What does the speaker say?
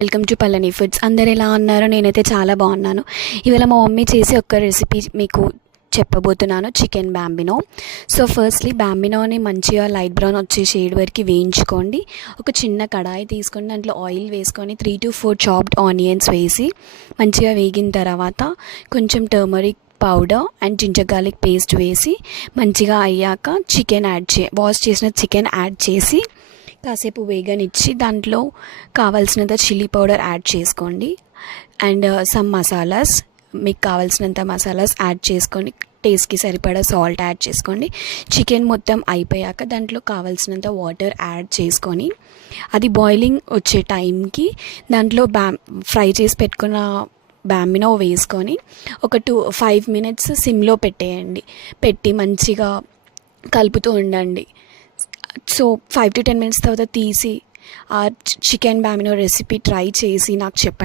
Welcome to పల్లనీ foods. అందరు ఎలా ఉన్నారో? నేనైతే చాలా బాగున్నాను. ఇవాళ మా మమ్మీ చేసి ఒక రెసిపీ మీకు చెప్పబోతున్నాను, చికెన్ బ్యాంబినో. సో ఫస్ట్లీ బ్యాంబినోని మంచిగా లైట్ బ్రౌన్ వచ్చే షేడ్ వరకు వేయించుకోండి. ఒక చిన్న కడాయి తీసుకొని దాంట్లో ఆయిల్ వేసుకొని 3 to 4 చాప్డ్ ఆనియన్స్ వేసి మంచిగా వేగిన తర్వాత కొంచెం turmeric powder and ginger garlic paste వేసి మంచిగా అయ్యాక వాష్ చేసిన చికెన్ యాడ్ చేసి కాసేపు వేగనిచ్చి దాంట్లో కావాల్సినంత చిల్లీ పౌడర్ యాడ్ చేసుకోండి. అండ్ సమ్ మసాలాస్, మీకు కావాల్సినంత మసాలాస్ యాడ్ చేసుకొని టేస్ట్కి సరిపడా సాల్ట్ యాడ్ చేసుకోండి. చికెన్ మొత్తం అయిపోయాక దాంట్లో కావాల్సినంత వాటర్ యాడ్ చేసుకొని అది బాయిలింగ్ వచ్చే టైంకి దాంట్లో ఫ్రై చేసి పెట్టుకున్న బ్యాంబినో వేసుకొని ఒక 5 minutes సిమ్లో పెట్టి మంచిగా కలుపుతూ ఉండండి. సో 5 to 10 minutes తర్వాత తీసి ఆ చికెన్ బ్యాంబినో రెసిపీ ట్రై చేసి నాకు చెప్పండి.